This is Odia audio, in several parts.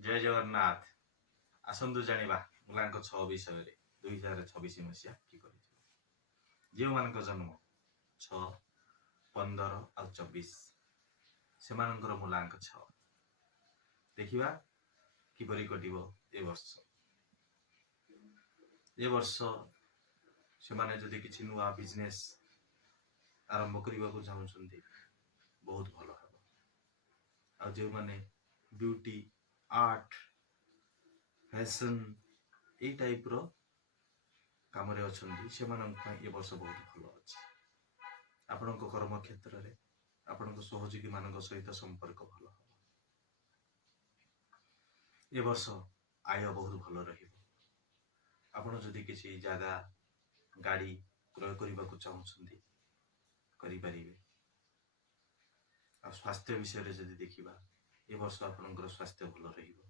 ଜୟ ଜଗନ୍ନାଥ। ଆସନ୍ତୁ ଜାଣିବା ମୁଲାଙ୍କ 6 ବିଷୟରେ। 2026 ମସିହା କିପରି ଯିବ। ଯେଉଁମାନଙ୍କ ଜନ୍ମ 6, 15 ଆଉ 24 ସେମାନଙ୍କର ମୁଲାଙ୍କ 6। ଦେଖିବା କିପରି କଟିବ ଏ ବର୍ଷ। ଏ ବର୍ଷ ସେମାନେ ଯଦି କିଛି ନୂଆ ବିଜନେସ୍ ଆରମ୍ଭ କରିବାକୁ ଚାହୁଁଛନ୍ତି ବହୁତ ଭଲ ହେବ। ଆଉ ଯେଉଁମାନେ ବ୍ୟୁଟି, ଆର୍ଟ, ଫ୍ୟାସନ୍ ଏଇ ଟାଇପ୍ର କାମରେ ଅଛନ୍ତି ସେମାନଙ୍କ ପାଇଁ ଏ ବର୍ଷ ବହୁତ ଭଲ ଅଛି। ଆପଣଙ୍କ କର୍ମକ୍ଷେତ୍ରରେ ଆପଣଙ୍କ ସହଯୋଗୀମାନଙ୍କ ସହିତ ସମ୍ପର୍କ ଭଲ ହେବ। ଏ ବର୍ଷ ଆୟ ବହୁତ ଭଲ ରହିବ। ଆପଣ ଯଦି କିଛି ଜାଗା, ଗାଡ଼ି କ୍ରୟ କରିବାକୁ ଚାହୁଁଛନ୍ତି କରିପାରିବେ। ଆଉ ସ୍ୱାସ୍ଥ୍ୟ ବିଷୟରେ ଯଦି ଦେଖିବା ଏ ବର୍ଷ ଆପଣଙ୍କର ସ୍ୱାସ୍ଥ୍ୟ ଭଲ ରହିବ।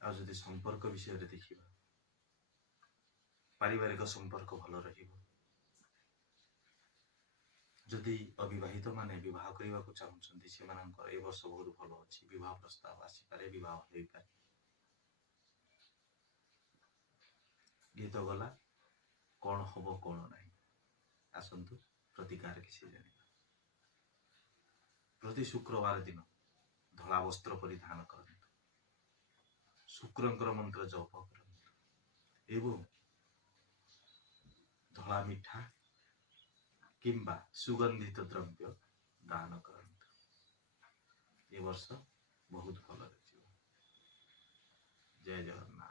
ଆଉ ଯଦି ସମ୍ପର୍କ ବିଷୟରେ ଦେଖିବା ପାରିବାରିକ ସମ୍ପର୍କ ଭଲ ରହିବ। ଯଦି ଅବିବାହିତ ମାନେ ବିବାହ କରିବାକୁ ଚାହୁଁଛନ୍ତି ସେମାନଙ୍କର ଏ ବର୍ଷ ବହୁତ ଭଲ ଅଛି। ବିବାହ ପ୍ରସ୍ତାବ ଆସିପାରେ, ବିବାହ ହୋଇପାରେ। ଗୀତ ଗଲା, କଣ ହବ କଣ ନାହିଁ ଆସନ୍ତୁ ପ୍ରତିକାର କିଛି ଜାଣିବା। ପ୍ରତି ଶୁକ୍ରବାର ଦିନ ଧଳା ବସ୍ତ୍ର ପରିଧାନ କରନ୍ତୁ, ଶୁକ୍ରଙ୍କର ମନ୍ତ୍ର ଜପ କରନ୍ତୁ ଏବଂ ଧଳା ମିଠା କିମ୍ବା ସୁଗନ୍ଧିତ ଦ୍ରବ୍ୟ ଦାନ କରନ୍ତୁ। ଏ ବର୍ଷ ବହୁତ ଭଲରେ ଯିବ। ଜୟ ଜଗନ୍ନାଥ।